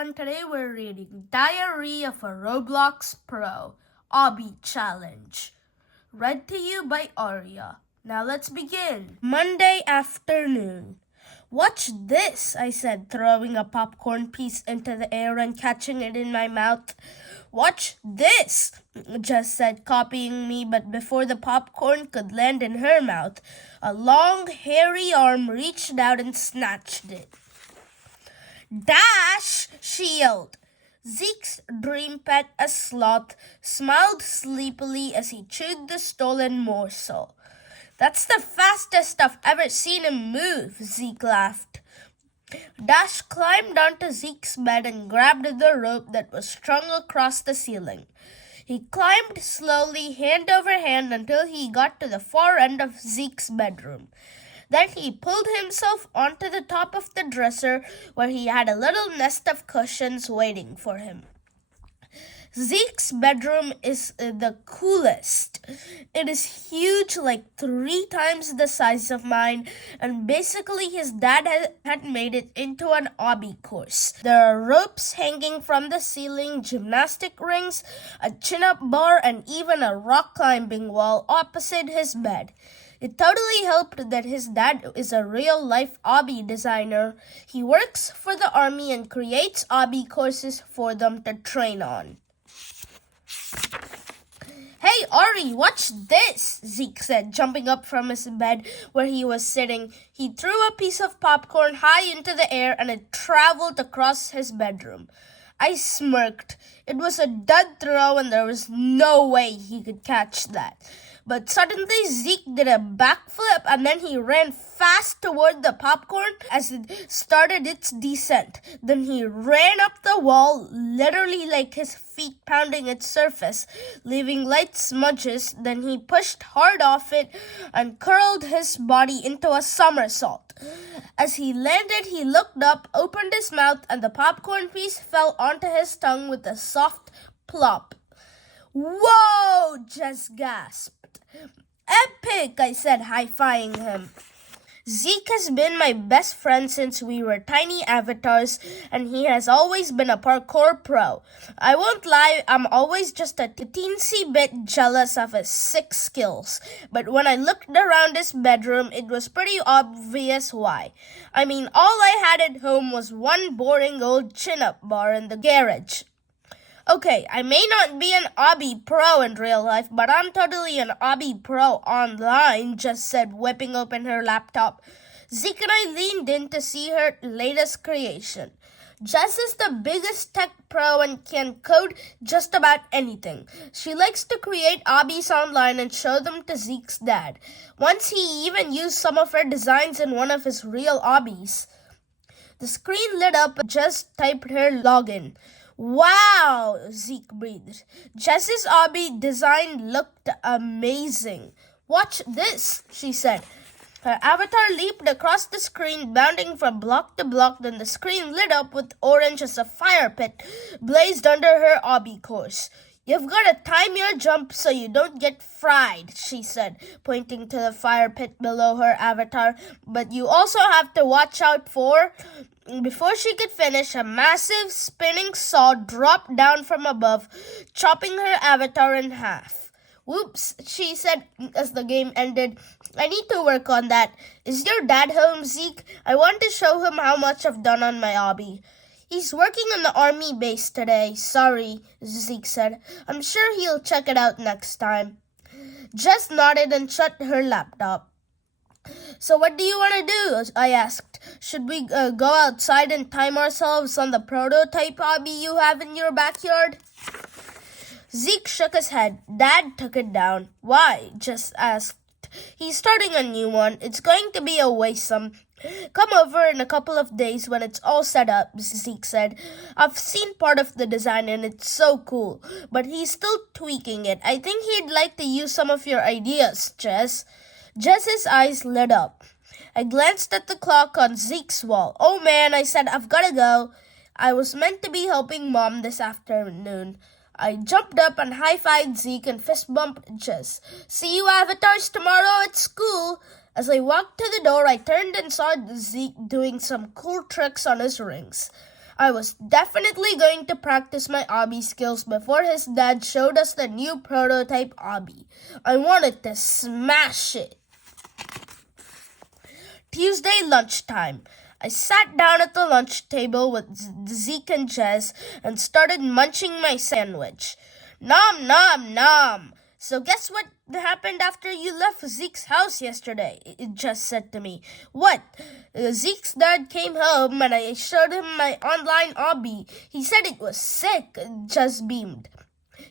everyone, today we're reading Diary of a Roblox Pro, Obby Challenge. Read to you by Aria. Now let's begin. Monday afternoon. Watch this, I said, throwing a popcorn piece into the air and catching it in my mouth. Watch this, Jess said, copying me, but before the popcorn could land in her mouth, a long, hairy arm reached out and snatched it. Dash, she yelled. Zeke's dream pet, a sloth, smiled sleepily as he chewed the stolen morsel. That's the fastest I've ever seen him move, Zeke laughed. Dash climbed onto Zeke's bed and grabbed the rope that was strung across the ceiling. He climbed slowly, hand over hand, until he got to the far end of Zeke's bedroom. Then he pulled himself onto the top of the dresser where he had a little nest of cushions waiting for him. Zeke's bedroom is the coolest. It is huge, like 3 times the size of mine, and basically his dad had made it into an obby course. There are ropes hanging from the ceiling, gymnastic rings, a chin-up bar, and even a rock climbing wall opposite his bed. It totally helped that his dad is a real-life obby designer. He works for the army and creates obby courses for them to train on. Hey, Ari, watch this, Zeke said, jumping up from his bed where he was sitting. He threw a piece of popcorn high into the air and it traveled across his bedroom. I smirked. It was a dud throw and there was no way he could catch that. But suddenly Zeke did a backflip and then he ran fast toward the popcorn as it started its descent. Then he ran up the wall, literally like his feet pounding its surface, leaving light smudges. Then he pushed hard off it and curled his body into a somersault. As he landed, he looked up, opened his mouth, and the popcorn piece fell onto his tongue with a soft plop. Whoa! Jess gasped. Epic, I said, high-fiving him. Zeke has been my best friend since we were tiny avatars, and he has always been a parkour pro. I won't lie, I'm always just a teensy bit jealous of his sick skills. But when I looked around his bedroom, it was pretty obvious why. I mean, all I had at home was one boring old chin-up bar in the garage. Okay, I may not be an obby pro in real life, but I'm totally an obby pro online, Jess said, whipping open her laptop. Zeke and I leaned in to see her latest creation. Jess is the biggest tech pro and can code just about anything. She likes to create obbies online and show them to Zeke's dad. Once he even used some of her designs in one of his real obbies. The screen lit up. Jess typed her login. Wow, Zeke breathed. Jess's obby design looked amazing. Watch this, she said. Her avatar leaped across the screen, bounding from block to block. Then the screen lit up with orange as a fire pit blazed under her obby course. You've got to time your jump so you don't get fried, she said, pointing to the fire pit below her avatar. But you also have to watch out for... Before she could finish, a massive spinning saw dropped down from above, chopping her avatar in half. Whoops, she said as the game ended. I need to work on that. Is your dad home, Zeke? I want to show him how much I've done on my obby. He's working on the army base today. Sorry, Zeke said. I'm sure he'll check it out next time. Jess nodded and shut her laptop. So what do you want to do? I asked. Should we go outside and time ourselves on the prototype obby you have in your backyard? Zeke shook his head. Dad took it down. Why? Jess asked. He's starting a new one. It's going to be a wasteome. Come over in a couple of days when it's all set up, Zeke said. I've seen part of the design and it's so cool, but he's still tweaking it. I think he'd like to use some of your ideas, Jess. Jess's eyes lit up. I glanced at the clock on Zeke's wall. Oh man, I said, I've got to go. I was meant to be helping Mom this afternoon. I jumped up and high-fived Zeke and fist-bumped Jess. See you avatars tomorrow at school. As I walked to the door, I turned and saw Zeke doing some cool tricks on his rings. I was definitely going to practice my obby skills before his dad showed us the new prototype obby. I wanted to smash it. Tuesday lunchtime. I sat down at the lunch table with Zeke and Jess and started munching my sandwich. Nom, nom, nom. So guess what happened after you left Zeke's house yesterday? It just said to me. What? Zeke's dad came home and I showed him my online obby. He said it was sick. Just beamed.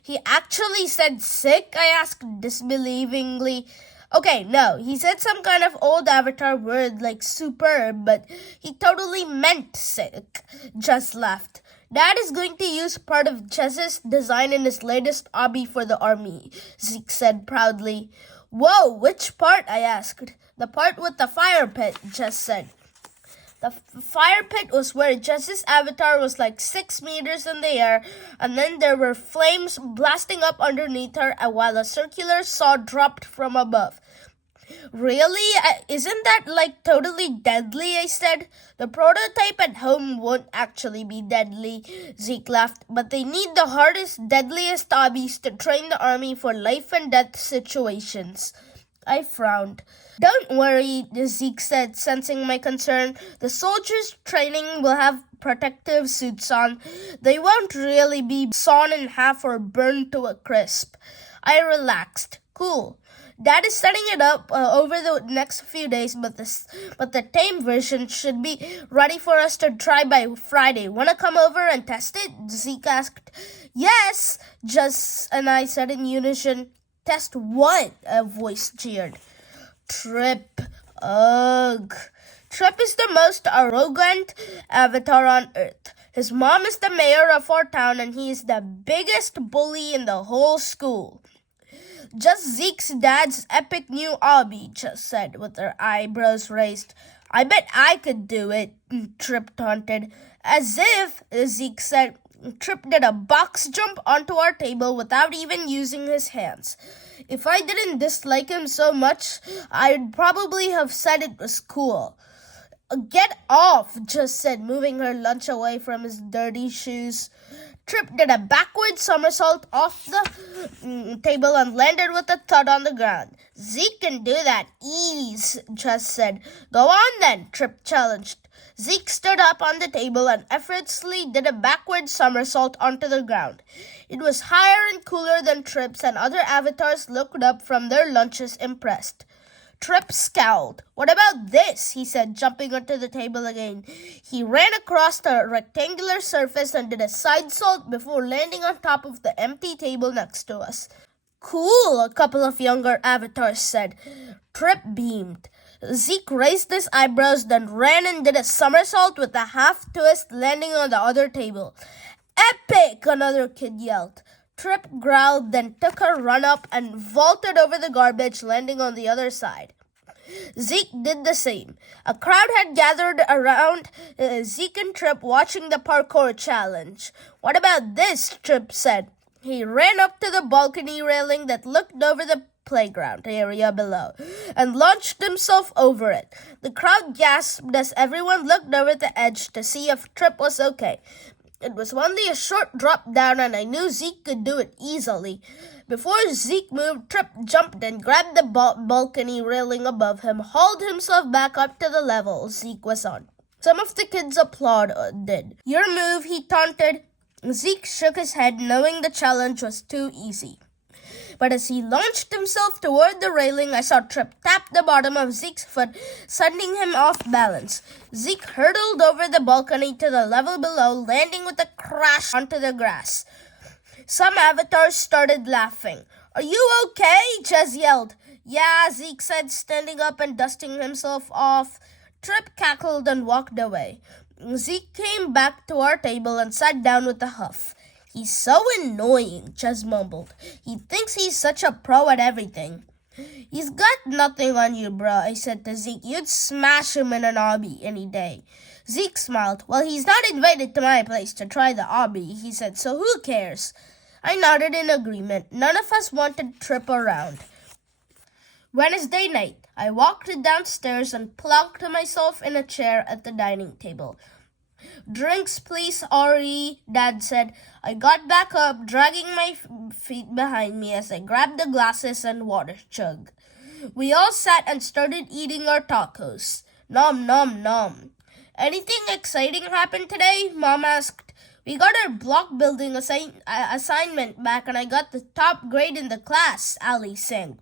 He actually said sick? I asked disbelievingly. Okay, no, he said some kind of old Avatar word like superb, but he totally meant sick. Just laughed. Dad is going to use part of Jess's design in his latest obby for the army, Zeke said proudly. Whoa, which part? I asked. The part with the fire pit, Jess said. The fire pit was where Jess's avatar was like 6 meters in the air, and then there were flames blasting up underneath her while a circular saw dropped from above. Really? Isn't that like totally deadly? I said. The prototype at home won't actually be deadly, Zeke laughed, but they need the hardest, deadliest obbies to train the army for life and death situations. I frowned. Don't worry, Zeke said, sensing my concern. The soldiers' training will have protective suits on. They won't really be sawn in half or burned to a crisp. I relaxed. Cool. Dad is setting it up over the next few days, but the tame version should be ready for us to try by Friday. Wanna come over and test it? Zeke asked. Yes, Jess and I said in unison. Test what? A voice jeered. Trip. Ugh. Trip is the most arrogant avatar on Earth. His mom is the mayor of our town and he is the biggest bully in the whole school. Just Zeke's dad's epic new obby, Jess said with her eyebrows raised. I bet I could do it, Trip taunted. As if, Zeke said. Trip did a box jump onto our table without even using his hands. If I didn't dislike him so much, I'd probably have said it was cool. Get off, Jess said, moving her lunch away from his dirty shoes. Trip did a backward somersault off the table and landed with a thud on the ground. Zeke can do that. Ease, Jess said. Go on then, Trip challenged. Zeke stood up on the table and effortlessly did a backward somersault onto the ground. It was higher and cooler than Trip's, and other avatars looked up from their lunches impressed. Trip scowled. What about this? He said, jumping onto the table again. He ran across the rectangular surface and did a somersault before landing on top of the empty table next to us. Cool, a couple of younger avatars said. Trip beamed. Zeke raised his eyebrows, then ran and did a somersault with a half twist, landing on the other table. Epic, another kid yelled. Trip growled, then took a run up and vaulted over the garbage, landing on the other side. Zeke did the same. A crowd had gathered around Zeke and Trip watching the parkour challenge. What about this? Trip said. He ran up to the balcony railing that looked over the playground area below and launched himself over it. The crowd gasped as everyone looked over the edge to see if Trip was okay. It was only a short drop down and I knew Zeke could do it easily. Before Zeke moved, Trip jumped and grabbed the balcony railing above him, hauled himself back up to the level Zeke was on. Some of the kids applauded. Your move, he taunted. Zeke shook his head, knowing the challenge was too easy. But as he launched himself toward the railing, I saw Trip tap the bottom of Zeke's foot, sending him off balance. Zeke hurtled over the balcony to the level below, landing with a crash onto the grass. Some avatars started laughing. Are you okay? Jess yelled. Yeah, Zeke said, standing up and dusting himself off. Trip cackled and walked away. Zeke came back to our table and sat down with a huff. He's so annoying, Jess mumbled. He thinks he's such a pro at everything. He's got nothing on you, bro, I said to Zeke. You'd smash him in an obby any day. Zeke smiled. Well, he's not invited to my place to try the obby, he said, so who cares? I nodded in agreement. None of us wanted Trip around. Wednesday night, I walked downstairs and plunked myself in a chair at the dining table. Drinks, please, Ori, Dad said. I got back up, dragging my feet behind me as I grabbed the glasses and water jug. We all sat and started eating our tacos. Nom, nom, nom. Anything exciting happened today? Mom asked. We got our block building assignment back and I got the top grade in the class, Ali sang.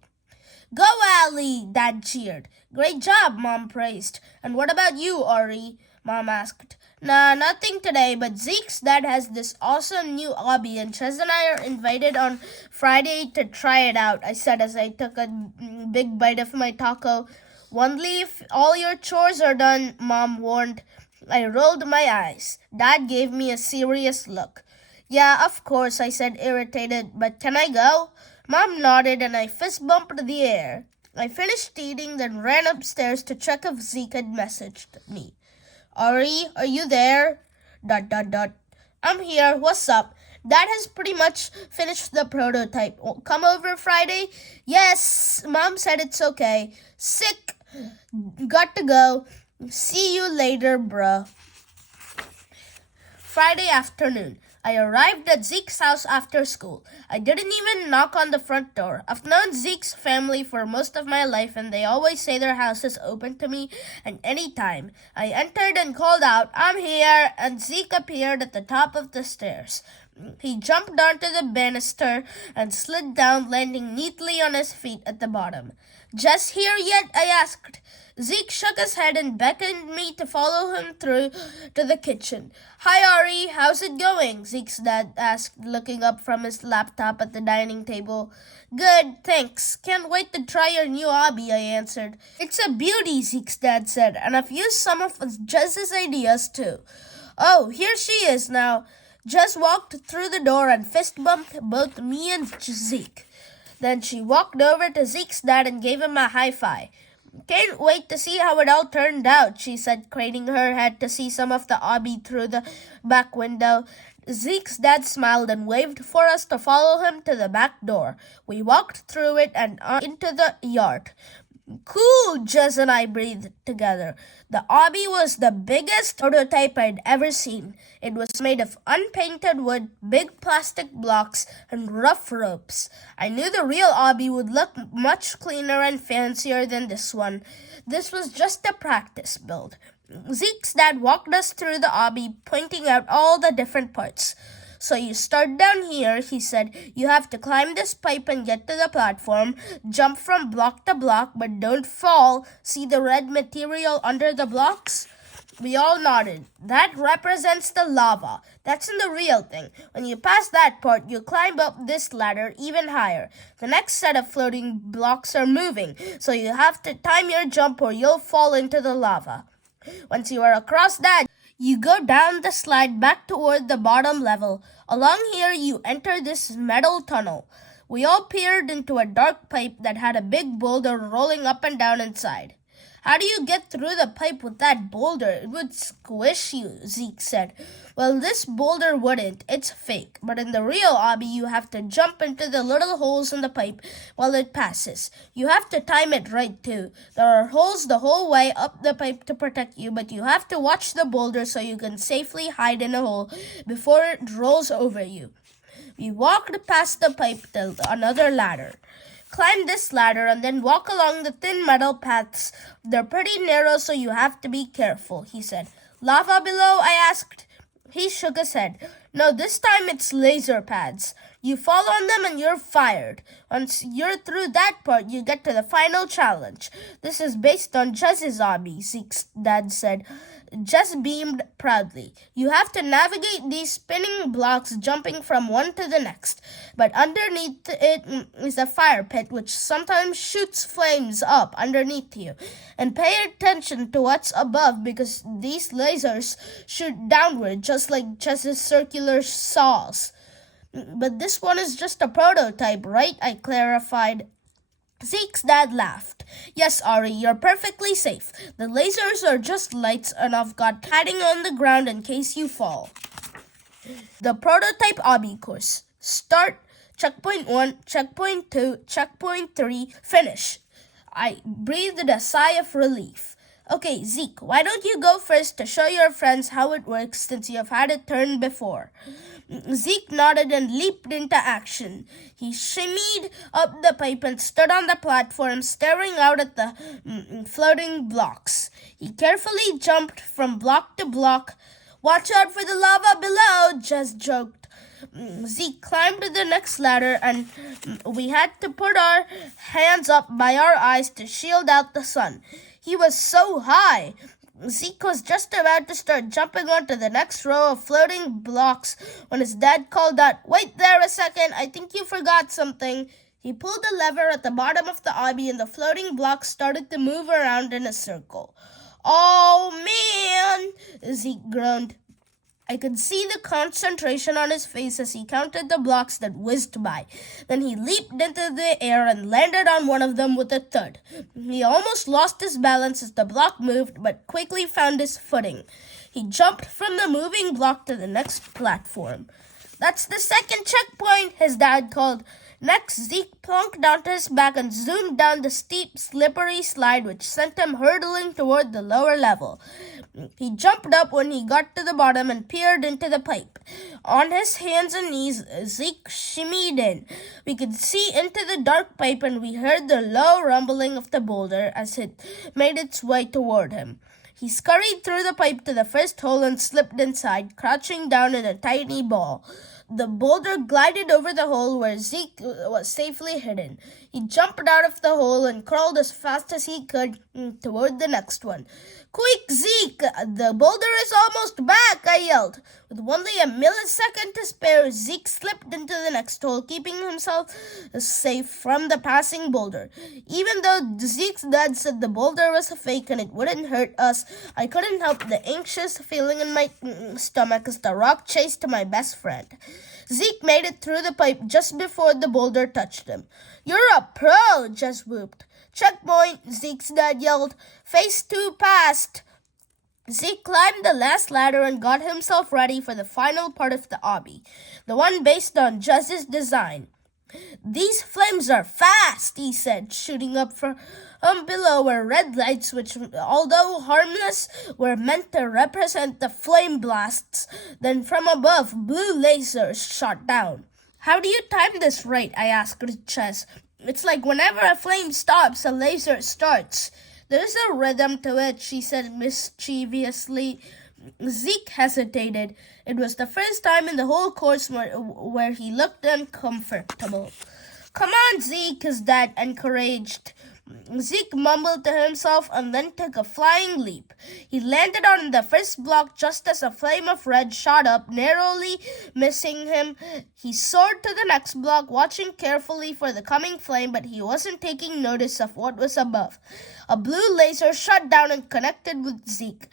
Go, Ali, Dad cheered. Great job, Mom praised. And what about you, Ori? Mom asked. Nah, nothing today, but Zeke's dad has this awesome new obby and Ches and I are invited on Friday to try it out, I said as I took a big bite of my taco. Only if all your chores are done, Mom warned. I rolled my eyes. Dad gave me a serious look. Yeah, of course, I said, irritated, but can I go? Mom nodded and I fist bumped the air. I finished eating, then ran upstairs to check if Zeke had messaged me. Ari, are you there? ... I'm here. What's up? Dad has pretty much finished the prototype. Come over Friday? Yes, Mom said it's okay. Sick. Got to go. See you later, bruh. Friday afternoon. I arrived at Zeke's house after school. I didn't even knock on the front door. I've known Zeke's family for most of my life and they always say their house is open to me at any time. I entered and called out, I'm here, and Zeke appeared at the top of the stairs. He jumped onto the banister and slid down, landing neatly on his feet at the bottom. Just here yet? I asked. Zeke shook his head and beckoned me to follow him through to the kitchen. Hi, Ari. How's it going? Zeke's dad asked, looking up from his laptop at the dining table. Good, thanks. Can't wait to try your new hobby, I answered. It's a beauty, Zeke's dad said, and I've used some of Jess's ideas too. Oh, here she is now. Jess walked through the door and fist bumped both me and Zeke. Then she walked over to Zeke's dad and gave him a high five. Can't wait to see how it all turned out, she said, craning her head to see some of the obby through the back window. Zeke's dad smiled and waved for us to follow him to the back door. We walked through it and into the yard. Cool, Jess and I breathed together. The obby was the biggest prototype I'd ever seen. It was made of unpainted wood, big plastic blocks, and rough ropes. I knew the real obby would look much cleaner and fancier than this one. This was just a practice build. Zeke's dad walked us through the obby, pointing out all the different parts. So you start down here, he said. You have to climb this pipe and get to the platform. Jump from block to block, but don't fall. See the red material under the blocks? We all nodded. That represents the lava. That's in the real thing. When you pass that part, you climb up this ladder even higher. The next set of floating blocks are moving, so you have to time your jump or you'll fall into the lava. Once you are across that, you go down the slide back toward the bottom level. Along here, you enter this metal tunnel. We all peered into a dark pipe that had a big boulder rolling up and down inside. How do you get through the pipe with that boulder? It would squish you, Zeke said. Well, this boulder wouldn't. It's fake. But in the real obby, you have to jump into the little holes in the pipe while it passes. You have to time it right, too. There are holes the whole way up the pipe to protect you, but you have to watch the boulder so you can safely hide in a hole before it rolls over you. We walked past the pipe to another ladder. Climb this ladder and then walk along the thin metal paths. They're pretty narrow, so you have to be careful, he said. Lava below? I asked. He shook his head. No, this time it's laser pads. You fall on them and you're fired. Once you're through that part, you get to the final challenge. This is based on Jess's obby, Zeke's dad said. Jess beamed proudly. You have to navigate these spinning blocks, jumping from one to the next. But underneath it is a fire pit, which sometimes shoots flames up underneath you. And pay attention to what's above, because these lasers shoot downward, just like Jess's circular saws. But this one is just a prototype, right? I clarified. Zeke's dad laughed. Yes, Ari, you're perfectly safe. The lasers are just lights and I've got padding on the ground in case you fall. The prototype obby course. Start, checkpoint 1, checkpoint 2, checkpoint 3, finish. I breathed a sigh of relief. Okay, Zeke, why don't you go first to show your friends how it works since you have had it turn before? Zeke nodded and leaped into action. He shimmied up the pipe and stood on the platform, staring out at the floating blocks. He carefully jumped from block to block. Watch out for the lava below, Jess joked. Zeke climbed to the next ladder, and we had to put our hands up by our eyes to shield out the sun. He was so high. Zeke was just about to start jumping onto the next row of floating blocks when his dad called out, "Wait there a second, I think you forgot something." He pulled the lever at the bottom of the obby and the floating blocks started to move around in a circle. "Oh, man," Zeke groaned. I could see the concentration on his face as he counted the blocks that whizzed by. Then he leaped into the air and landed on one of them with a thud. He almost lost his balance as the block moved, but quickly found his footing. He jumped from the moving block to the next platform. "That's the second checkpoint," his dad called. Next, Zeke plunked onto his back and zoomed down the steep, slippery slide which sent him hurtling toward the lower level. He jumped up when he got to the bottom and peered into the pipe. On his hands and knees, Zeke shimmied in. We could see into the dark pipe and we heard the low rumbling of the boulder as it made its way toward him. He scurried through the pipe to the first hole and slipped inside, crouching down in a tiny ball. The boulder glided over the hole where Zeke was safely hidden. He jumped out of the hole and crawled as fast as he could toward the next one. "Quick, Zeke! The boulder is almost back!" I yelled. With only a millisecond to spare, Zeke slipped into the next hole, keeping himself safe from the passing boulder. Even though Zeke's dad said the boulder was a fake and it wouldn't hurt us, I couldn't help the anxious feeling in my stomach as the rock chased my best friend. Zeke made it through the pipe just before the boulder touched him. "You're a pro!" Jess whooped. "Checkpoint!" Zeke's dad yelled. "Phase 2 passed!" Zeke climbed the last ladder and got himself ready for the final part of the obby, the one based on Jess's design. "These flames are fast," he said, shooting up from below were red lights which, although harmless, were meant to represent the flame blasts. Then from above, blue lasers shot down. "How do you time this right?" I asked Jess. "It's like whenever a flame stops, a laser starts." "There's a rhythm to it," she said mischievously. Zeke hesitated. It was the first time in the whole course where he looked uncomfortable. "Come on, Zeke," his dad encouraged. Zeke mumbled to himself and then took a flying leap. He landed on the first block just as a flame of red shot up, narrowly missing him. He soared to the next block, watching carefully for the coming flame, but he wasn't taking notice of what was above. A blue laser shot down and connected with Zeke.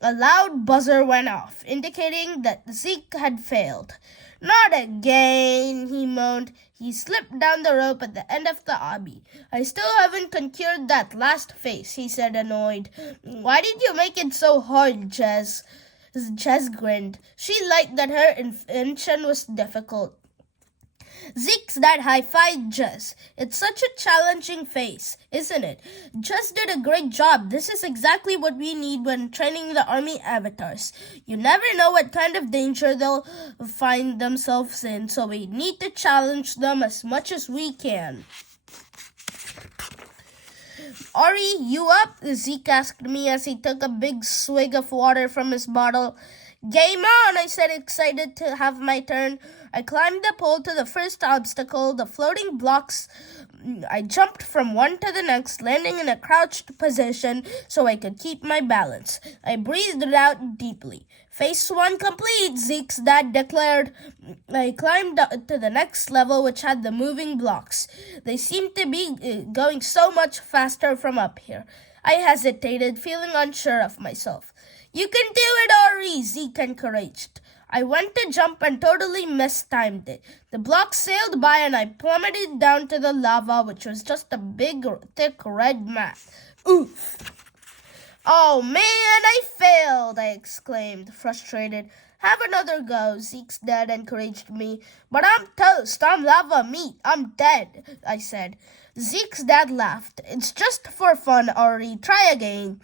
A loud buzzer went off, indicating that Zeke had failed. "Not again," he moaned. He slipped down the rope at the end of the obby. "I still haven't conquered that last phase," he said, annoyed. "Why did you make it so hard, Jess?" Jess grinned. She liked that her invention was difficult. Zeke's dad high-fived Jess. "It's such a challenging phase, isn't it? Jess did a great job. This is exactly what we need when training the army avatars. You never know what kind of danger they'll find themselves in, so we need to challenge them as much as we can." "Ari, you up?" Zeke asked me as he took a big swig of water from his bottle. "Game on," I said, excited to have my turn. I climbed the pole to the first obstacle, the floating blocks. I jumped from one to the next, landing in a crouched position so I could keep my balance. I breathed out deeply. "Phase 1 complete," Zeke's dad declared. I climbed to the next level, which had the moving blocks. They seemed to be going so much faster from up here. I hesitated, feeling unsure of myself. "You can do it, Ari," Zeke encouraged. I went to jump and totally mistimed it. The blocks sailed by and I plummeted down to the lava, which was just a big, thick red mass. "Oof!" "Oh man, I failed!" I exclaimed, frustrated. "Have another go," Zeke's dad encouraged me. "But I'm toast. I'm lava meat. I'm dead," I said. Zeke's dad laughed. "It's just for fun, Ari. Try again."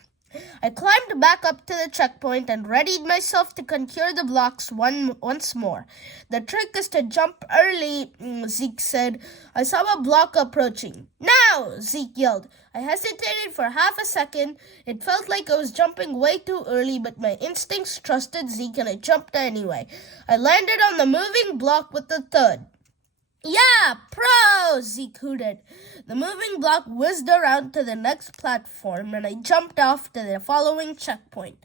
I climbed back up to the checkpoint and readied myself to conquer the blocks once more. The trick is to jump early, Zeke said. I saw a block approaching. Now, Zeke yelled. I hesitated for half a second. It felt like I was jumping way too early, but my instincts trusted Zeke and I jumped anyway. I landed on the moving block with a thud. Yeah, pro! Zeke hooted. The moving block whizzed around to the next platform and I jumped off to the following checkpoint.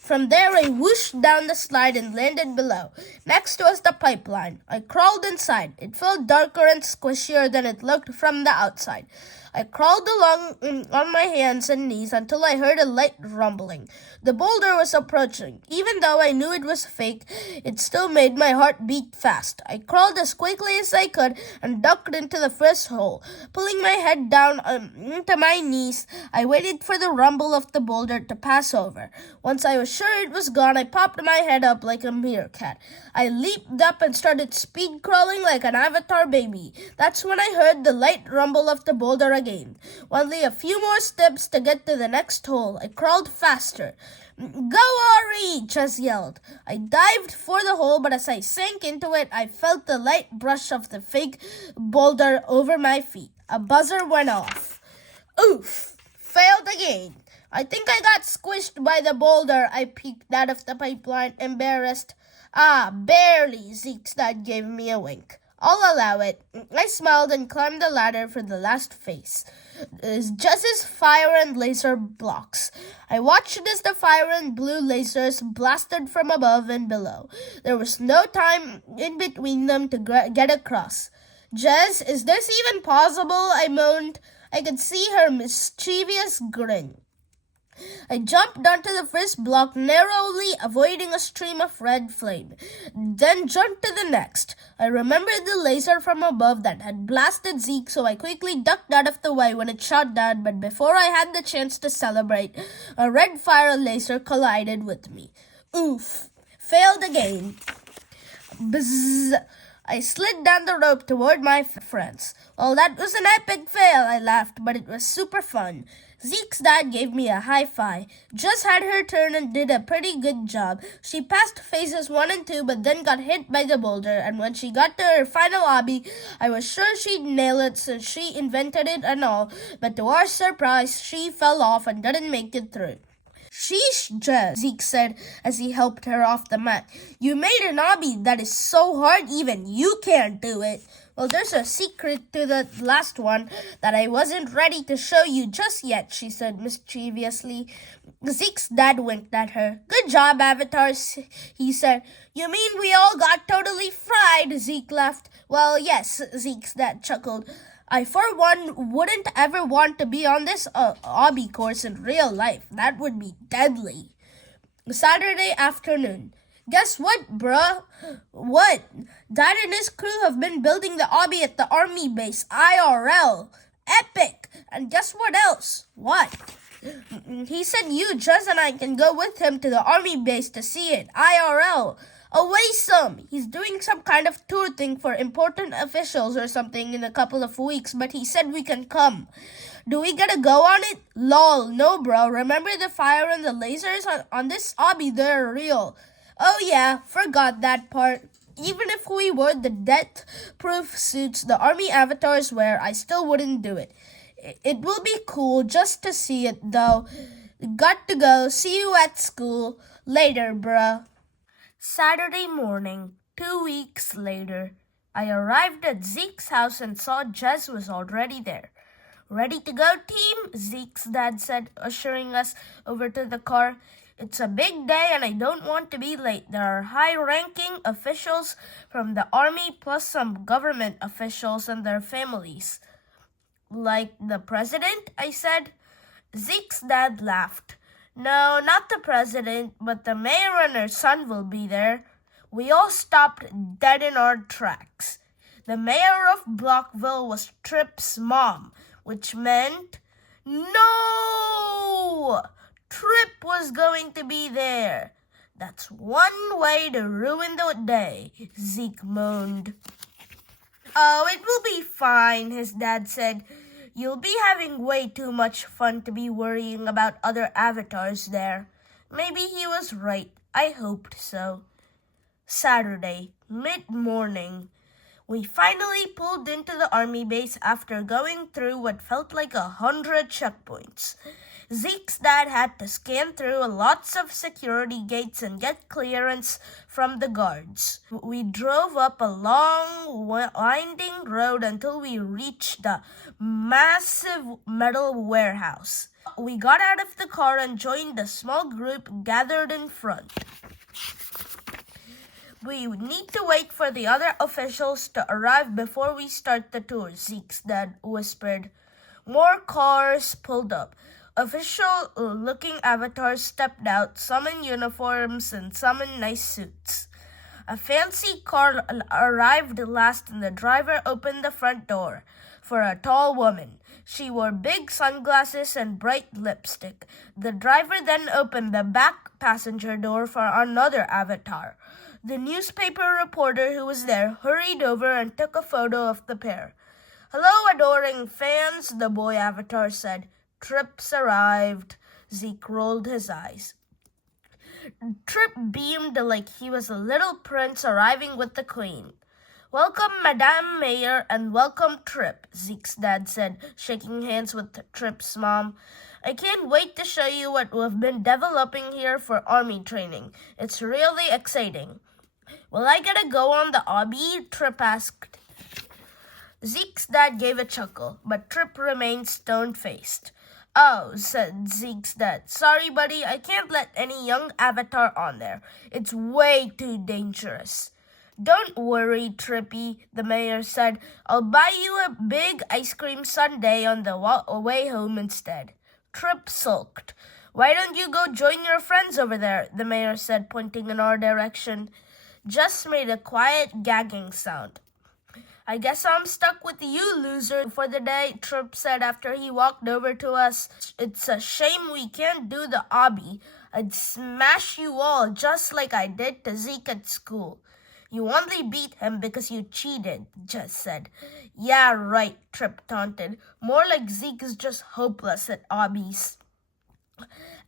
From there, I whooshed down the slide and landed below. Next was the pipeline. I crawled inside. It felt darker and squishier than it looked from the outside. I crawled along on my hands and knees until I heard a light rumbling. The boulder was approaching. Even though I knew it was fake, it still made my heart beat fast. I crawled as quickly as I could and ducked into the first hole. Pulling my head down into my knees, I waited for the rumble of the boulder to pass over. Once I was sure it was gone, I popped my head up like a meerkat. I leaped up and started speed crawling like an avatar baby. That's when I heard the light rumble of the boulder again. Only a few more steps to get to the next hole. I crawled faster. Go, Ori! Jess yelled. I dived for the hole, but as I sank into it, I felt the light brush of the fake boulder over my feet. A buzzer went off. Oof! Failed again. I think I got squished by the boulder. I peeked out of the pipeline, embarrassed. Ah, barely, Zeke's dad gave me a wink. I'll allow it. I smiled and climbed the ladder for the last phase. Jess's fire and laser blocks. I watched as the fire and blue lasers blasted from above and below. There was no time in between them to get across. Jess, is this even possible? I moaned. I could see her mischievous grin. I jumped onto the first block, narrowly avoiding a stream of red flame, then jumped to the next. I remembered the laser from above that had blasted Zeke, so I quickly ducked out of the way when it shot down, but before I had the chance to celebrate, a red fire laser collided with me. Oof! Failed again. Bzzz! I slid down the rope toward my friends. Well, that was an epic fail, I laughed, but it was super fun. Zeke's dad gave me a high five. Just had her turn and did a pretty good job. She passed phases 1 and 2, but then got hit by the boulder, and when she got to her final obby, I was sure she'd nail it since she invented it and all, but to our surprise, she fell off and didn't make it through. Sheesh, Jess, Zeke said as he helped her off the mat. You made an obby that is so hard even you can't do it. Well, there's a secret to the last one that I wasn't ready to show you just yet, she said mischievously. Zeke's dad winked at her. Good job, avatars, he said. You mean we all got totally fried? Zeke laughed. Well, yes, Zeke's dad chuckled. I, for one, wouldn't ever want to be on this obby course in real life. That would be deadly. Saturday afternoon. Guess what, bruh? What? Dad and his crew have been building the obby at the army base, IRL. Epic! And guess what else? What? He said you, Jess, and I can go with him to the army base to see it, IRL. Awesome! He's doing some kind of tour thing for important officials or something in a couple of weeks, but he said we can come. Do we gotta go on it? Lol, no bro. Remember the fire and the lasers on this obby? They're real. Oh yeah, forgot that part. Even if we wore the death-proof suits the army avatars wear, I still wouldn't do it. It will be cool just to see it though. Got to go. See you at school. Later, bruh. Saturday morning, 2 weeks later, I arrived at Zeke's house and saw Jess was already there. Ready to go, team? Zeke's dad said, ushering us over to the car. It's a big day and I don't want to be late. There are high-ranking officials from the army plus some government officials and their families. Like the president? I said. Zeke's dad laughed. No, not the president, but the mayor and her son will be there. We all stopped dead in our tracks. The mayor of Blockville was Tripp's mom, which meant no! Tripp was going to be there. That's one way to ruin the day, Zeke moaned. Oh, it will be fine, his dad said. You'll be having way too much fun to be worrying about other avatars there. Maybe he was right. I hoped so. Saturday, mid-morning. We finally pulled into the army base after going through what felt like 100 checkpoints. Zeke's dad had to scan through lots of security gates and get clearance from the guards. We drove up a long, winding road until we reached the massive metal warehouse. We got out of the car and joined the small group gathered in front. We need to wait for the other officials to arrive before we start the tour, Zeke's dad whispered. More cars pulled up. Official-looking avatars stepped out, some in uniforms and some in nice suits. A fancy car arrived last and the driver opened the front door for a tall woman. She wore big sunglasses and bright lipstick. The driver then opened the back passenger door for another avatar. The newspaper reporter who was there hurried over and took a photo of the pair. "Hello, adoring fans," the boy avatar said. "Trip's arrived." Zeke rolled his eyes. Trip beamed like he was a little prince arriving with the queen. "Welcome, Madame Mayor, and welcome, Trip," Zeke's dad said, shaking hands with Trip's mom. "I can't wait to show you what we've been developing here for army training. It's really exciting." "Will I get a go on the obby?" Trip asked. Zeke's dad gave a chuckle, but Trip remained stone-faced. "Oh," said Zeke's dad. "Sorry, buddy, I can't let any young avatar on there. It's way too dangerous." "Don't worry, Trippy," the mayor said. "I'll buy you a big ice cream sundae on the way home instead." Trip sulked. "Why don't you go join your friends over there?" the mayor said, pointing in our direction. Just made a quiet gagging sound. "I guess I'm stuck with you, loser, for the day," Trip said after he walked over to us. "It's a shame we can't do the obby. I'd smash you all just like I did to Zeke at school." "You only beat him because you cheated," Jess said. "Yeah, right," Trip taunted. "More like Zeke is just hopeless at obbies."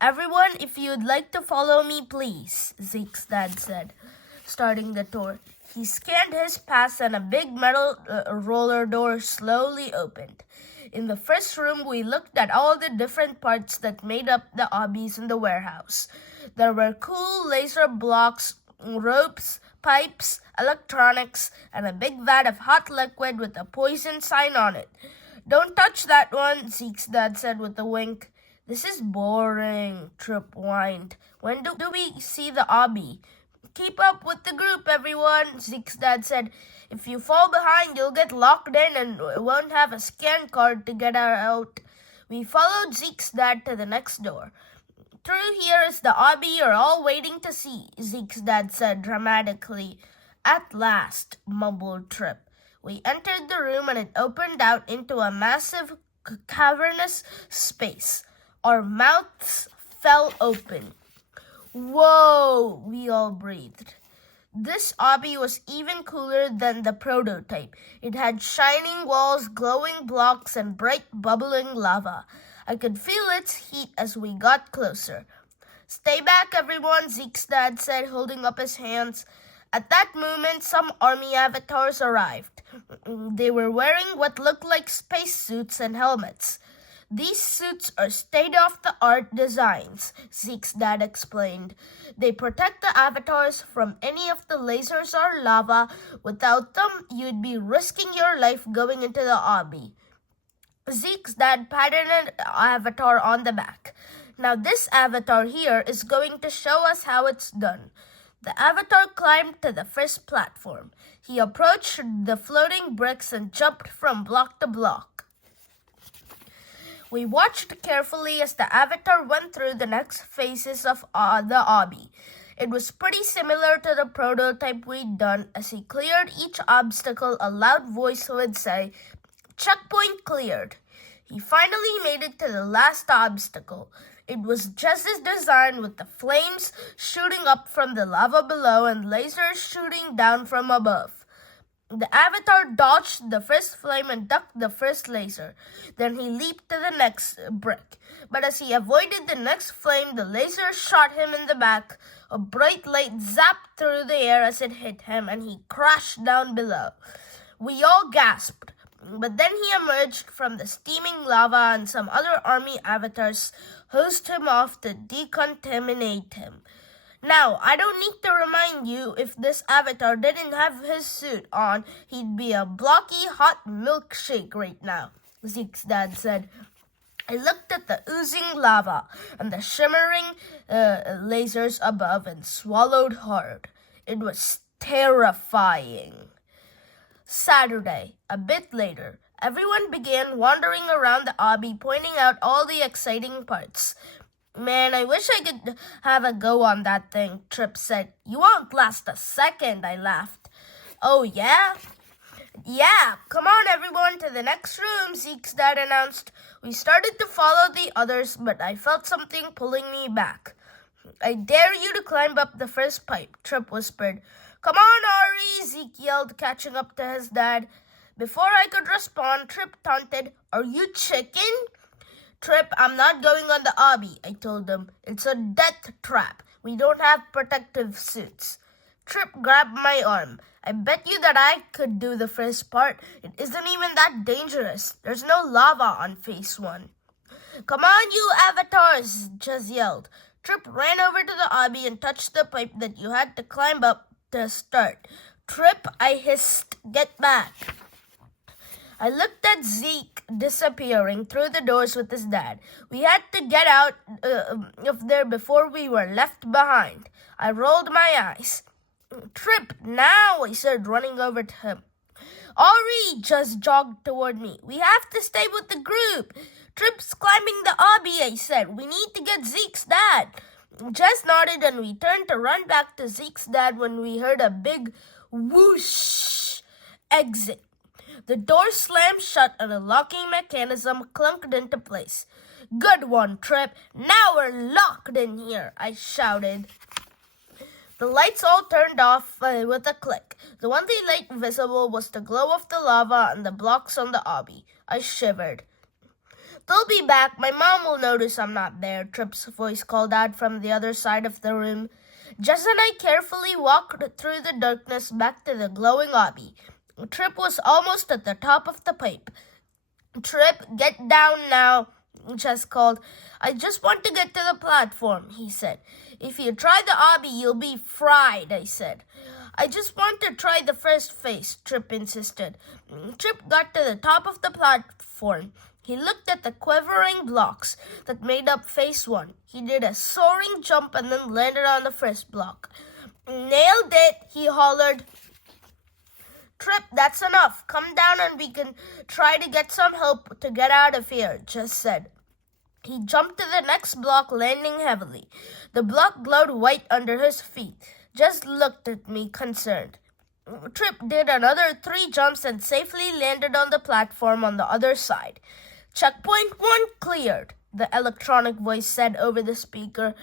"Everyone, if you'd like to follow me, please," Zeke's dad said, starting the tour. He scanned his pass and a big metal roller door slowly opened. In the first room, we looked at all the different parts that made up the obbies in the warehouse. There were cool laser blocks, ropes, pipes, electronics, and a big vat of hot liquid with a poison sign on it. "Don't touch that one," Zeke's dad said with a wink. "This is boring," Trip whined. "When do we see the obby?" "Keep up with the group, everyone," Zeke's dad said. "If you fall behind, you'll get locked in and won't have a scan card to get out." We followed Zeke's dad to the next door. "Through here is the obby you're all waiting to see," Zeke's dad said dramatically. "At last," mumbled Trip. We entered the room and it opened out into a massive cavernous space. Our mouths fell open. "Whoa," we all breathed. This obby was even cooler than the prototype. It had shining walls, glowing blocks, and bright bubbling lava. I could feel its heat as we got closer. "Stay back, everyone," Zeke's dad said, holding up his hands. At that moment, some army avatars arrived. They were wearing what looked like spacesuits and helmets. "These suits are state-of-the-art designs," Zeke's dad explained. "They protect the avatars from any of the lasers or lava. Without them, you'd be risking your life going into the obby." Zeke's dad patted an avatar on the back. "Now this avatar here is going to show us how it's done." The avatar climbed to the first platform. He approached the floating bricks and jumped from block to block. We watched carefully as the avatar went through the next phases of the obby. It was pretty similar to the prototype we'd done. As he cleared each obstacle, a loud voice would say, "Checkpoint cleared." He finally made it to the last obstacle. It was just as designed, with the flames shooting up from the lava below and lasers shooting down from above. The avatar dodged the first flame and ducked the first laser. Then he leaped to the next brick. But as he avoided the next flame, the laser shot him in the back. A bright light zapped through the air as it hit him, and he crashed down below. We all gasped. But then he emerged from the steaming lava, and some other army avatars hosed him off to decontaminate him. Now, I don't need to remind you, if this avatar didn't have his suit on, he'd be a blocky hot milkshake right now, Zeke's dad said. I looked at the oozing lava and the shimmering lasers above and swallowed hard. It was terrifying. Saturday, a bit later, everyone began wandering around the obby, pointing out all the exciting parts. Man, I wish I could have a go on that thing, Trip said. You won't last a second, I laughed. Oh, yeah? Yeah, come on everyone to the next room, Zeke's dad announced. We started to follow the others, but I felt something pulling me back. I dare you to climb up the first pipe, Trip whispered. Come on, Ari, Zeke yelled, catching up to his dad. Before I could respond, Trip taunted, Are you chicken? Trip, I'm not going on the obby, I told him. It's a death trap. We don't have protective suits. Trip grabbed my arm. I bet you that I could do the first part. It isn't even that dangerous. There's no lava on phase 1. Come on, you avatars, Jez yelled. Trip ran over to the obby and touched the pipe that you had to climb up to start. Trip, I hissed, get back. I looked at Zeke disappearing through the doors with his dad. We had to get out of there before we were left behind. I rolled my eyes. Trip, now, I said, running over to him. Ari just jogged toward me. We have to stay with the group. Trip's climbing the obby, I said. We need to get Zeke's dad. Jess nodded and we turned to run back to Zeke's dad when we heard a big whoosh exit. The door slammed shut and the locking mechanism clunked into place. Good one, Trip. Now we're locked in here, I shouted. The lights all turned off with a click. The only light visible was the glow of the lava and the blocks on the obby. I shivered. They'll be back. My mom will notice I'm not there, Trip's voice called out from the other side of the room. Jess and I carefully walked through the darkness back to the glowing obby. Trip was almost at the top of the pipe. Trip, get down now, Jess called. I just want to get to the platform, he said. If you try the obby, you'll be fried, I said. I just want to try the first phase, Trip insisted. Trip got to the top of the platform. He looked at the quivering blocks that made up phase 1. He did a soaring jump and then landed on the first block. Nailed it, he hollered. Trip, that's enough. Come down and we can try to get some help to get out of here, Jess said. He jumped to the next block, landing heavily. The block glowed white under his feet. Jess looked at me, concerned. Trip did another 3 jumps and safely landed on the platform on the other side. Checkpoint 1 cleared, the electronic voice said over the speaker.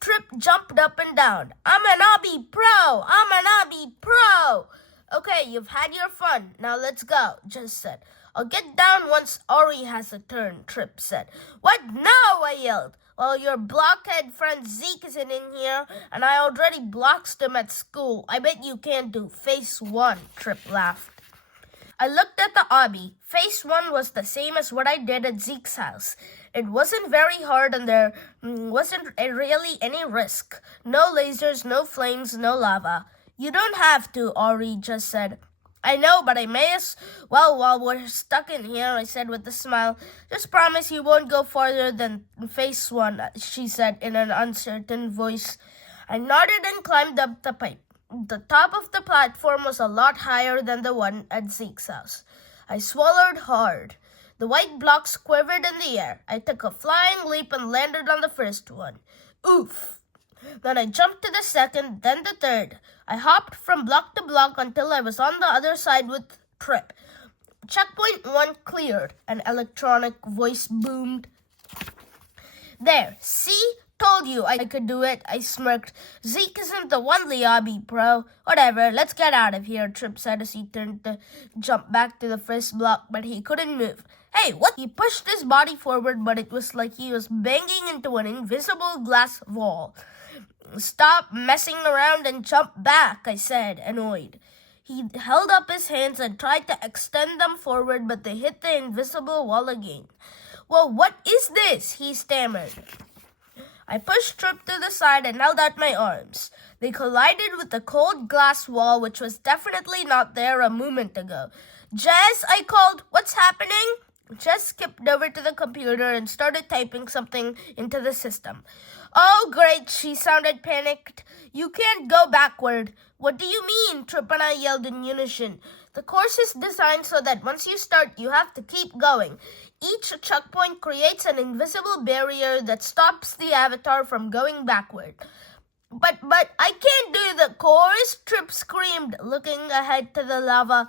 Trip jumped up and down. I'm an obby pro! I'm an obby pro! Okay, you've had your fun. Now let's go, Jess said. I'll get down once Ari has a turn, Trip said. What? No, I yelled. Well, your blockhead friend Zeke isn't in here, and I already blocked him at school. I bet you can't do phase 1, Trip laughed. I looked at the obby. Phase 1 was the same as what I did at Zeke's house. It wasn't very hard and there wasn't really any risk. No lasers, no flames, no lava. You don't have to, Ari just said. I know, but I may as well while we're stuck in here, I said with a smile. Just promise you won't go farther than phase 1, she said in an uncertain voice. I nodded and climbed up the pipe. The top of the platform was a lot higher than the one at Zeke's house. I swallowed hard. The white blocks quivered in the air. I took a flying leap and landed on the first one. Oof! Then I jumped to the second, then the third. I hopped from block to block until I was on the other side with Trip. Checkpoint 1 cleared, an electronic voice boomed. There, see? Told you I could do it, I smirked. Zeke isn't the only obby pro. Whatever, let's get out of here, Trip said as he turned to jump back to the first block, but he couldn't move. Hey, what? He pushed his body forward, but it was like he was banging into an invisible glass wall. Stop messing around and jump back, I said, annoyed. He held up his hands and tried to extend them forward, but they hit the invisible wall again. Well, what is this? He stammered. I pushed Trip to the side and held out my arms. They collided with the cold glass wall, which was definitely not there a moment ago. Jess, I called. What's happening? Jess skipped over to the computer and started typing something into the system. Oh, great, she sounded panicked. You can't go backward. What do you mean? Trip and I yelled in unison. The course is designed so that once you start, you have to keep going. Each checkpoint creates an invisible barrier that stops the avatar from going backward. But I can't do the course, Trip screamed, looking ahead to the lava.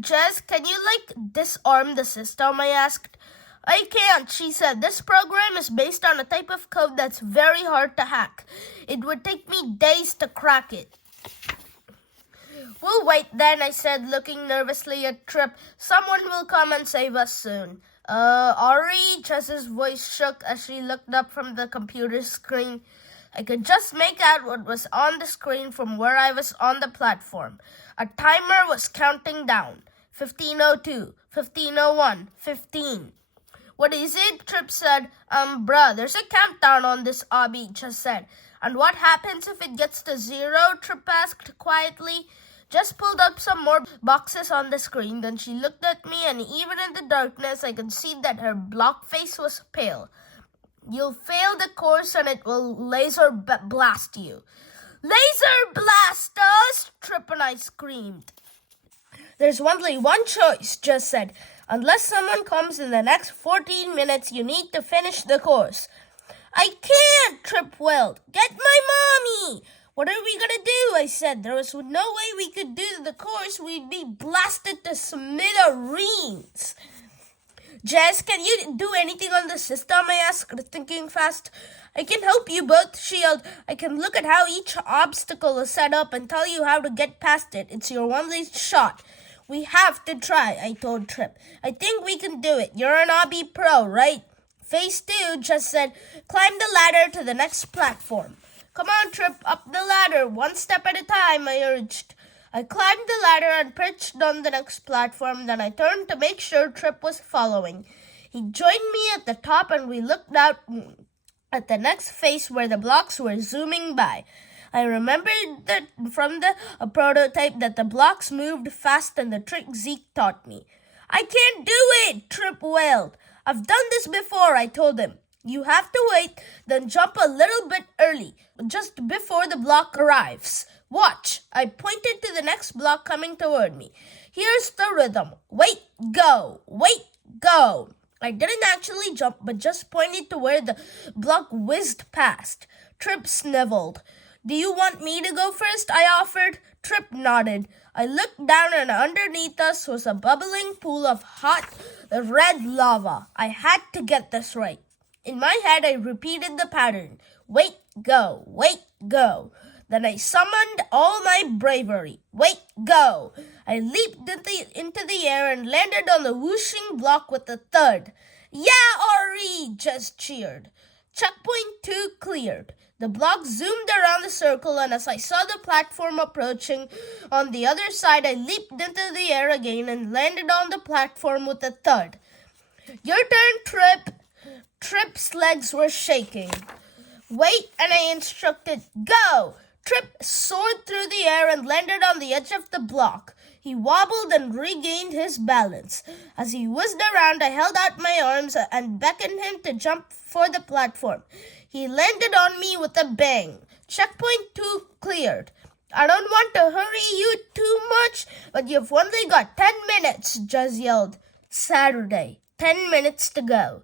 Jess, can you, disarm the system? I asked. I can't, she said. This program is based on a type of code that's very hard to hack. It would take me days to crack it. We'll wait then, I said, looking nervously at Trip. Someone will come and save us soon. Ari? Jess's voice shook as she looked up from the computer screen. I could just make out what was on the screen from where I was on the platform. A timer was counting down. 15:02, 15:01, 15. What is it? Trip said. Bruh, there's a countdown on this obby, Jess said. And what happens if it gets to 0? Trip asked quietly. Jess pulled up some more boxes on the screen. Then she looked at me, and even in the darkness, I could see that her block face was pale. You'll fail the course and it will laser blast you. Laser blast us! Trip and I screamed. There's only one choice, Jess said. Unless someone comes in the next 14 minutes, you need to finish the course. I can't, Trip wailed. Get my mommy! What are we gonna do? I said. There was no way we could do the course. We'd be blasted to smithereens. Jess, can you do anything on the system? I asked, thinking fast. I can help you both, she yelled. I can look at how each obstacle is set up and tell you how to get past it. It's your only shot. We have to try, I told Trip. I think we can do it. You're an obby pro, right? Phase 2, Jess said. Climb the ladder to the next platform. Come on, Trip, up the ladder, one step at a time, I urged. I climbed the ladder and perched on the next platform. Then I turned to make sure Trip was following. He joined me at the top and we looked out at the next phase where the blocks were zooming by. I remembered that from the prototype that the blocks moved fast and the trick Zeke taught me. I can't do it, Trip wailed. I've done this before, I told him. You have to wait, then jump a little bit early, just before the block arrives. Watch. I pointed to the next block coming toward me. Here's the rhythm. Wait, go. Wait, go. I didn't actually jump, but just pointed to where the block whizzed past. Trip sniveled. Do you want me to go first? I offered. Trip nodded. I looked down and underneath us was a bubbling pool of hot red lava. I had to get this right. In my head, I repeated the pattern. Wait, go. Wait, go. Then I summoned all my bravery. Wait, go. I leaped into the air and landed on the whooshing block with a thud. Yeah, Ori! Jess cheered. Checkpoint 2 cleared. The block zoomed around the circle, and as I saw the platform approaching on the other side, I leaped into the air again and landed on the platform with a thud. Your turn, Trip. Trip's legs were shaking. Wait, and I instructed, go! Trip soared through the air and landed on the edge of the block. He wobbled and regained his balance. As he whizzed around, I held out my arms and beckoned him to jump for the platform. He landed on me with a bang. Checkpoint 2 cleared. I don't want to hurry you too much, but you've only got 10 minutes, Jess yelled. Saturday, 10 minutes to go.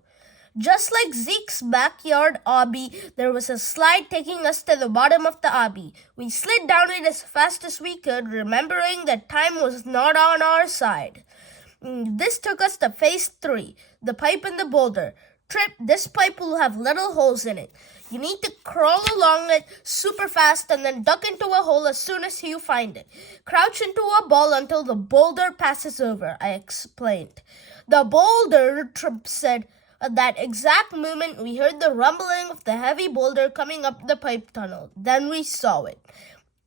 Just like Zeke's backyard obby, there was a slide taking us to the bottom of the obby. We slid down it as fast as we could, remembering that time was not on our side. This took us to phase 3, the pipe and the boulder. Trip, this pipe will have little holes in it. You need to crawl along it super fast and then duck into a hole as soon as you find it. Crouch into a ball until the boulder passes over, I explained. The boulder, Trip said. At that exact moment, we heard the rumbling of the heavy boulder coming up the pipe tunnel. Then we saw it.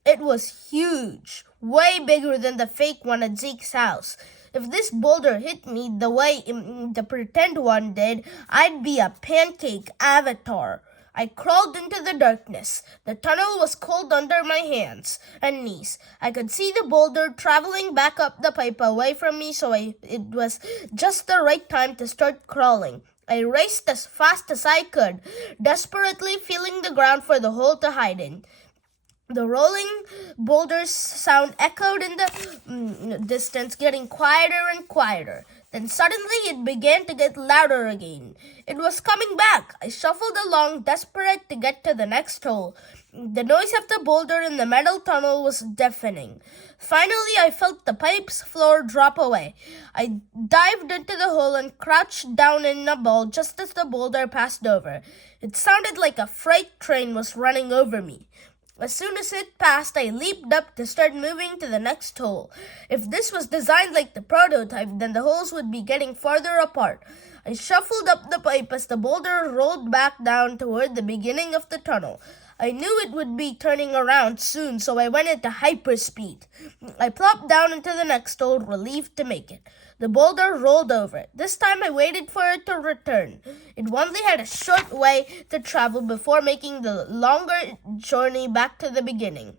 It was huge, way bigger than the fake one at Zeke's house. If this boulder hit me the way the pretend one did, I'd be a pancake avatar. I crawled into the darkness. The tunnel was cold under my hands and knees. I could see the boulder traveling back up the pipe away from me, so it was just the right time to start crawling. I raced as fast as I could, desperately feeling the ground for the hole to hide in. The rolling boulder's sound echoed in the distance, getting quieter and quieter. Then suddenly it began to get louder again. It was coming back. I shuffled along, desperate to get to the next hole. The noise of the boulder in the metal tunnel was deafening. Finally, I felt the pipe's floor drop away. I dived into the hole and crouched down in a ball just as the boulder passed over. It sounded like a freight train was running over me. As soon as it passed, I leaped up to start moving to the next hole. If this was designed like the prototype, then the holes would be getting farther apart. I shuffled up the pipe as the boulder rolled back down toward the beginning of the tunnel. I knew it would be turning around soon, so I went into hyperspeed. I plopped down into the next hole, relieved to make it. The boulder rolled over. This time I waited for it to return. It only had a short way to travel before making the longer journey back to the beginning.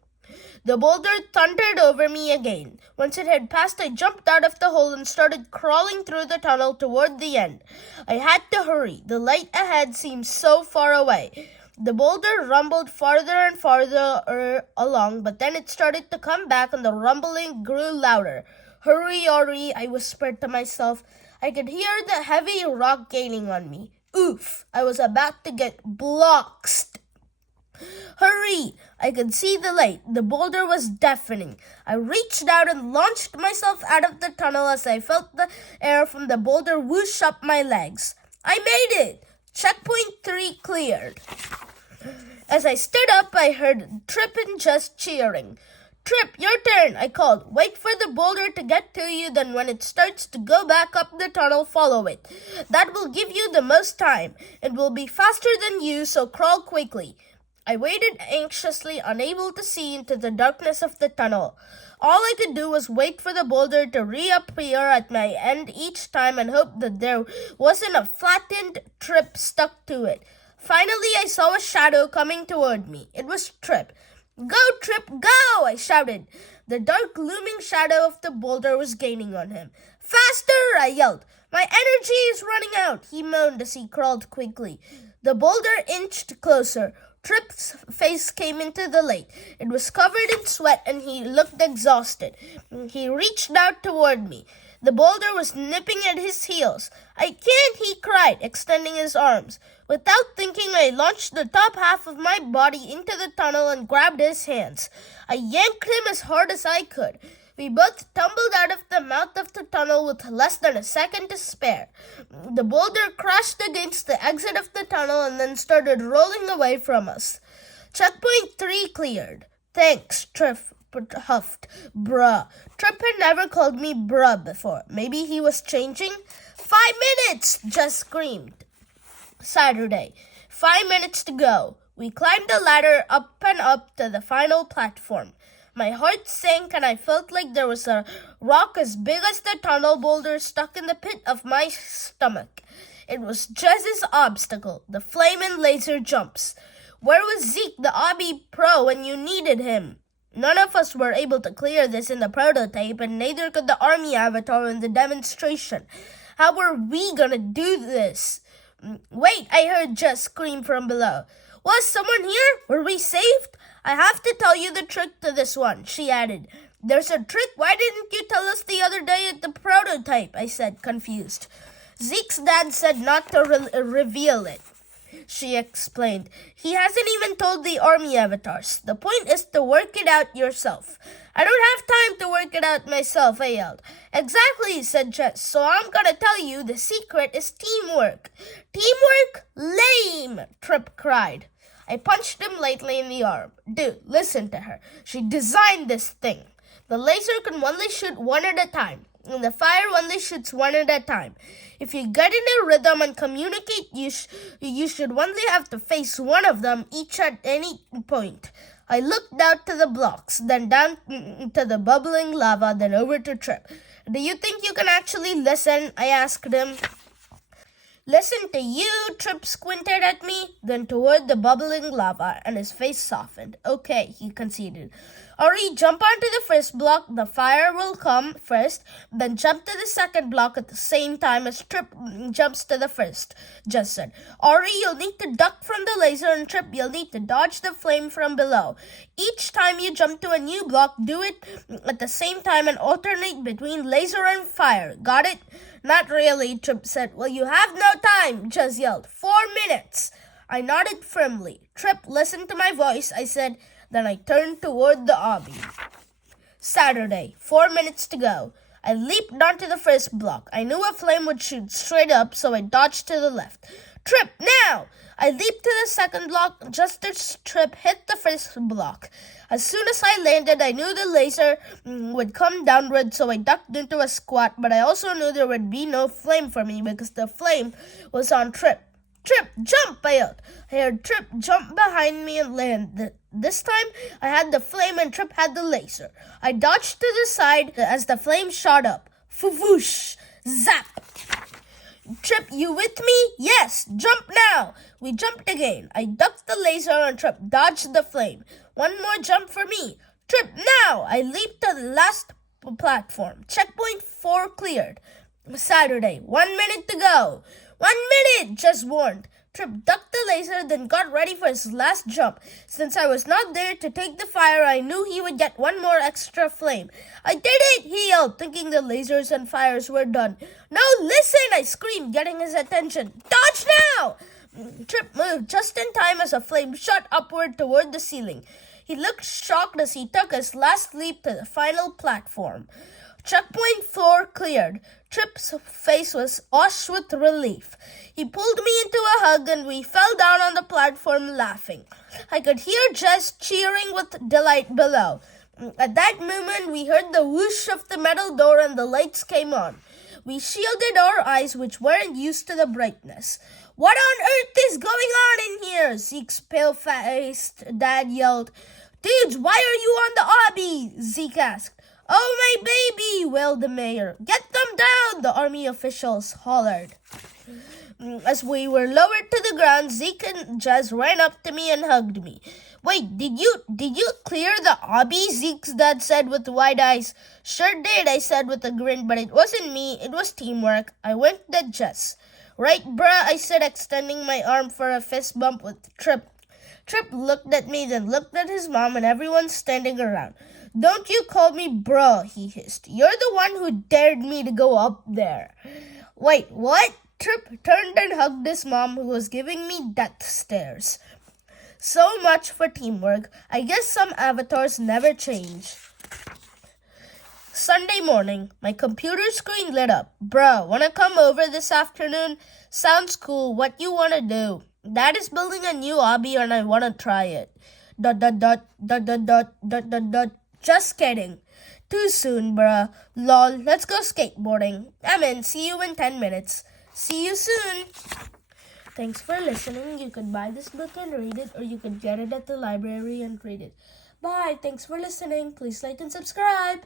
The boulder thundered over me again. Once it had passed, I jumped out of the hole and started crawling through the tunnel toward the end. I had to hurry. The light ahead seemed so far away. The boulder rumbled farther and farther along, but then it started to come back and the rumbling grew louder. Hurry, I whispered to myself. I could hear the heavy rock gaining on me. Oof! I was about to get blocked. Hurry! I could see the light. The boulder was deafening. I reached out and launched myself out of the tunnel as I felt the air from the boulder whoosh up my legs. I made it! Checkpoint 3 cleared. As I stood up, I heard Trip and Jess cheering. Trip, your turn, I called. Wait for the boulder to get to you, then when it starts to go back up the tunnel, follow it. That will give you the most time. It will be faster than you, so crawl quickly. I waited anxiously, unable to see into the darkness of the tunnel. All I could do was wait for the boulder to reappear at my end each time and hope that there wasn't a flattened Trip stuck to it. Finally, I saw a shadow coming toward me. It was Trip. Go, Trip, go! I shouted. The dark, looming shadow of the boulder was gaining on him. Faster! I yelled. My energy is running out, he moaned as he crawled quickly. The boulder inched closer. Trip's face came into the light. It was covered in sweat and he looked exhausted. He reached out toward me. The boulder was nipping at his heels. I can't, he cried, extending his arms. Without thinking, I launched the top half of my body into the tunnel and grabbed his hands. I yanked him as hard as I could. We both tumbled out of the mouth of the tunnel with less than a second to spare. The boulder crashed against the exit of the tunnel and then started rolling away from us. Checkpoint 3 cleared. Thanks, Trip huffed. Bruh. Trip had never called me bruh before. Maybe he was changing? 5 minutes! Jess screamed. Saturday. 5 minutes to go. We climbed the ladder up and up to the final platform. My heart sank and I felt like there was a rock as big as the tunnel boulder stuck in the pit of my stomach. It was Jess's obstacle, the flaming laser jumps. Where was Zeke, the obby pro, when you needed him? None of us were able to clear this in the prototype, and neither could the army avatar in the demonstration. How were we gonna do this? Wait, I heard Jess scream from below. Was someone here? Were we saved? I have to tell you the trick to this one, she added. There's a trick. Why didn't you tell us the other day at the prototype? I said, confused. Zeke's dad said not to reveal it, she explained. He hasn't even told the army avatars. The point is to work it out yourself. I don't have time to work it out myself, I yelled. Exactly, said Jess. So I'm gonna tell you the secret is teamwork. Teamwork? Lame, Trip cried. I punched him lightly in the arm. Dude, listen to her. She designed this thing. The laser can only shoot one at a time, and the fire only shoots one at a time. If you get in a rhythm and communicate, you should only have to face one of them each at any point. I looked out to the blocks, then down to the bubbling lava, then over to Trip. Do you think you can actually listen? I asked him. Listen to you, Trip squinted at me, then toward the bubbling lava, and his face softened. Okay, he conceded. Ori, jump onto the first block. The fire will come first, then jump to the second block at the same time as Trip jumps to the first, Jess said. Ori, you'll need to duck from the laser, and Trip, you'll need to dodge the flame from below. Each time you jump to a new block, do it at the same time and alternate between laser and fire. Got it? Not really, Trip said. Well, you have no time, Jess yelled. 4 minutes. I nodded firmly. Trip, listen to my voice, I said. Then I turned toward the obby. Saturday, 4 minutes to go. I leaped onto the first block. I knew a flame would shoot straight up, so I dodged to the left. Trip, now! I leaped to the second block just as Trip hit the first block. As soon as I landed, I knew the laser would come downward, so I ducked into a squat, but I also knew there would be no flame for me because the flame was on Trip. Trip, jump, I yelled. I heard Trip jump behind me and land. This time, I had the flame and Trip had the laser. I dodged to the side as the flame shot up. Fwoosh! Zap! Trip, you with me? Yes, jump now. We jumped again. I ducked the laser and Trip dodged the flame. One more jump for me. Trip, now! I leaped to the last platform. Checkpoint 4 cleared. Saturday, 1 minute to go. 1 minute, Jess warned. Trip ducked the laser, then got ready for his last jump. Since I was not there to take the fire, I knew he would get one more extra flame. I did it, he yelled, thinking the lasers and fires were done. No, listen, I screamed, getting his attention. Dodge now! Trip moved just in time as a flame shot upward toward the ceiling. He looked shocked as he took his last leap to the final platform. Checkpoint 4 cleared. Trip's face was awash with relief. He pulled me into a hug and we fell down on the platform laughing. I could hear Jess cheering with delight below. At that moment, we heard the whoosh of the metal door and the lights came on. We shielded our eyes, which weren't used to the brightness. What on earth is going on in here? Zeke's pale-faced dad yelled. Dudes, why are you on the obby? Zeke asked. Oh, my baby, wailed the mayor. Get them down, the army officials hollered. As we were lowered to the ground, Zeke and Jess ran up to me and hugged me. Wait, did you clear the obby? Zeke's dad said with wide eyes. Sure did, I said with a grin, but it wasn't me, it was teamwork. I winked at Jess. Right, bruh, I said, extending my arm for a fist bump with Trip. Trip looked at me, then looked at his mom and everyone standing around. Don't you call me bro, he hissed. You're the one who dared me to go up there. Wait, what? Trip turned and hugged his mom, who was giving me death stares. So much for teamwork. I guess some avatars never change. Sunday morning, my computer screen lit up. Bruh, wanna come over this afternoon? Sounds cool. What you wanna do? Dad is building a new obby and I wanna try it. ... Just kidding. Too soon, bruh. Lol, let's go skateboarding. I'm in. See you in 10 minutes. See you soon. Thanks for listening. You could buy this book and read it, or you could get it at the library and read it. Bye. Thanks for listening. Please like and subscribe.